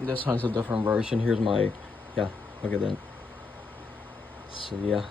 This one's a different version. Here's my, yeah, look at that. So yeah.